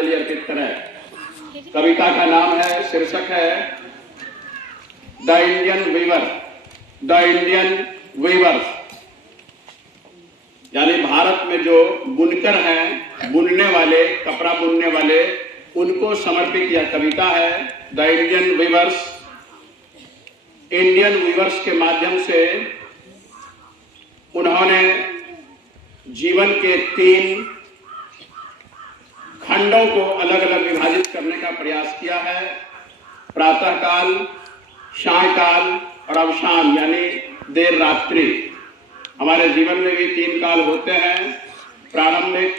श्रद्धांजलि अर्पित करें। कविता का नाम है, शीर्षक है the Indian weaver. The Indian weavers, यानी भारत में जो बुनकर हैं, बुनने वाले, कपड़ा बुनने वाले, उनको समर्पित यह कविता है। The Indian weavers. Indian weavers के माध्यम से उन्होंने जीवन के 3 खंडों को अलग अलग विभाजित करने का प्रयास किया है। प्रातःकाल, सायंकाल और अवसान, यानी देर रात्रि। हमारे जीवन में भी 3 काल होते हैं, प्रारंभिक,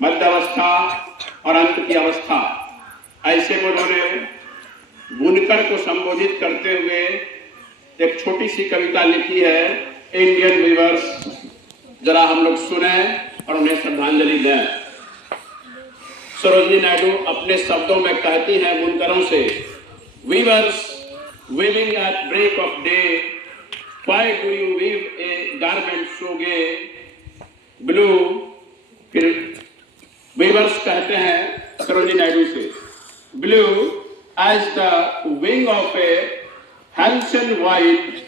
मध्यावस्था और अंत की अवस्था। ऐसे में उन्होंने बुनकर को संबोधित करते हुए एक छोटी सी कविता लिखी है, इंडियन वीवर्स। जरा हम लोग सुने और उन्हें श्रद्धांजलि दें। सरोजिनी नायडू अपने शब्दों में कहती हैं बुनकरों से, viewers weaving at break of day, why do you weave a garment so gay, blue। फिर वीवर्स कहते हैं सरोजिनी नायडू से, blue as the wing of a Halcyon white,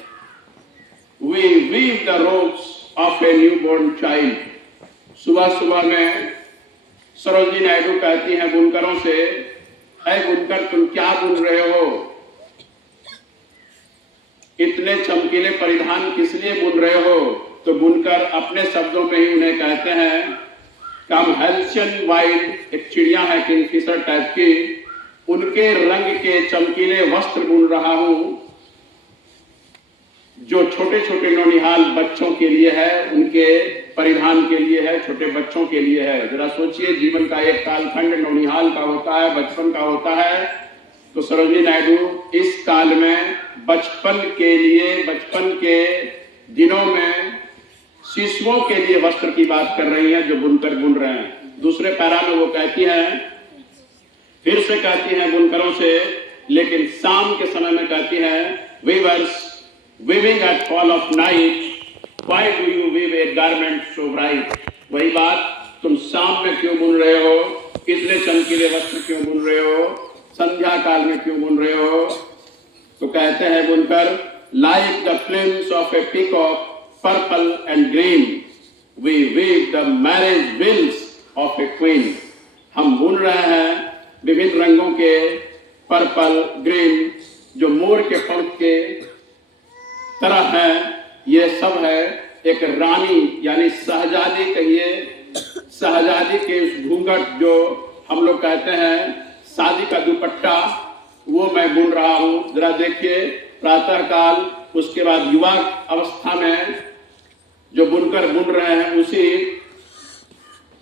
we weave the robes of a newborn child। सुबह सुबह में सरोजिनी नायडू कहती हैं बुनकरों से, ऐ बुनकर तुम क्या बुन रहे हो, इतने चमकीले परिधान किस लिए बुन रहे हो। तो बुनकर अपने शब्दों में ही उन्हें कहते हैं कि हम हेल्सियन वाइट, एक चिड़िया है किंगफिशर टाइप की, उनके रंग के चमकीले वस्त्र बुन रहा हूं, जो छोटे छोटे नौनिहाल बच्चों के लिए है, उनके परिधान के लिए है, छोटे बच्चों के लिए है। जरा सोचिए, जीवन का एक कालखंड नौनिहाल का होता है, बचपन का होता है। तो सरोजिनी नायडू इस काल में बचपन के लिए, बचपन के दिनों में शिशुओं के लिए वस्त्र की बात कर रही हैं, जो बुनकर बुन रहे हैं। दूसरे पैरा में वो कहती हैं, फिर से कहती हैं बुनकरों से, लेकिन शाम के समय में कहती हैं, viewers weaving at fall of night, why do you weave a garment so bright। वही बात, तुम शाम में क्यों बुन रहे हो, इतने चमकीले वस्त्र क्यों बुन रहे हो, संध्या काल में क्यों बुन रहे हो। तो कहते हैं बुनकर, like the flames of a peacock, purple and green, we weave the marriage veils of a queen। हम बुन रहे हैं विभिन्न रंगों के, पर्पल, ग्रीन, जो मोर के पंख के तरह है। ये सब है एक रानी, यानी शहजादी कहिए, शहजादी के उस घूंघट, जो हम लोग कहते हैं शादी का दुपट्टा, वो मैं बुन रहा हूं। जरा देखिए, प्रातःकाल, उसके बाद युवा अवस्था में जो बुनकर बुन रहे हैं, उसी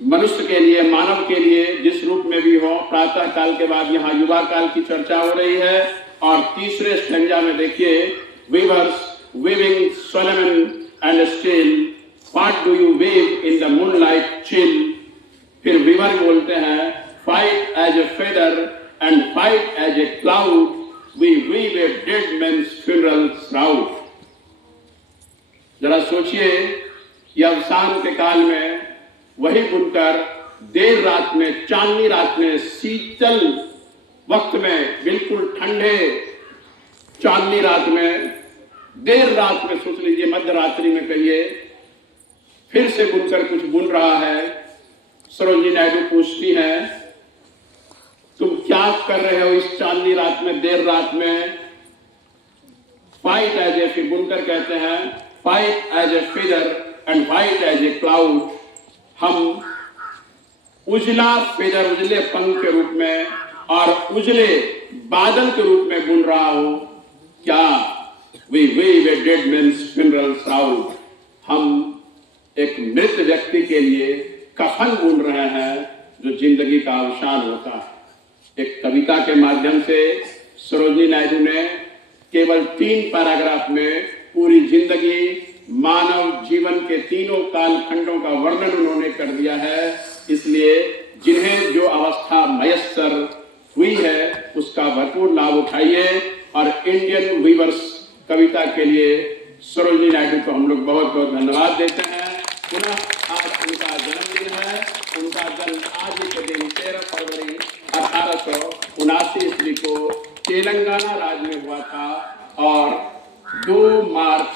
मनुष्य के लिए, मानव के लिए, जिस रूप में भी हो। प्रातःकाल के बाद यहाँ युवा काल की चर्चा हो रही है। और तीसरे स्टैंजा में देखिए, viewers weaving Solomon and steel, what do you weave in the moonlight chill। फिर वीवर बोलते हैं, fight as a feather and fight as a cloud, we weave a dead man's funeral shroud। जरा सोचिए, यह अवसान के काल में वही बुनकर देर रात में, चांदनी रात में, शीतल वक्त में, बिल्कुल ठंडे चांदनी रात में, देर रात में, सोच लीजिए मध्य रात्रि में कहिए, फिर से बुनकर कुछ बुन रहा है। सरोजिनी नायडू पूछती हैं, तुम क्या कर रहे हो इस चांदनी रात में, देर रात में। फाइट एज ए, फिर बुनकर कहते हैं, fight as a feather and fight as a cloud. हम उजला फेदर, उजले पंख के रूप में और उजले बादल के रूप में बुन रहा हूं। क्या We weave a dead man's funeral shroud। हम एक मृत व्यक्ति के लिए कफन बुन रहे हैं, जो जिंदगी का अवसान होता है। एक कविता के माध्यम से सरोजिनी नायडू ने केवल 3 पैराग्राफ में पूरी जिंदगी, मानव जीवन के तीनों कालखंडों का वर्णन उन्होंने कर दिया है। इसलिए जिन्हें जो अवस्था मयस्सर हुई है, उसका भरपूर लाभ उठाइए। और इंडियन वीवर्स कविता के लिए सरोजिनी नायडू को हम लोग बहुत बहुत धन्यवाद देते हैं। पुनः आज उनका जन्मदिन है। उनका जन्म आज ही के दिन 13 फरवरी तेलंगाना राज्य में हुआ था और 2 मार्च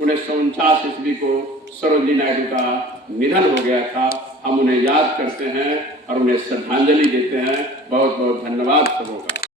1949 ईस्वी को सरोजिनी नायडू का निधन हो गया था। हम उन्हें याद करते हैं और उन्हें श्रद्धांजलि देते हैं। बहुत बहुत धन्यवाद सबों का।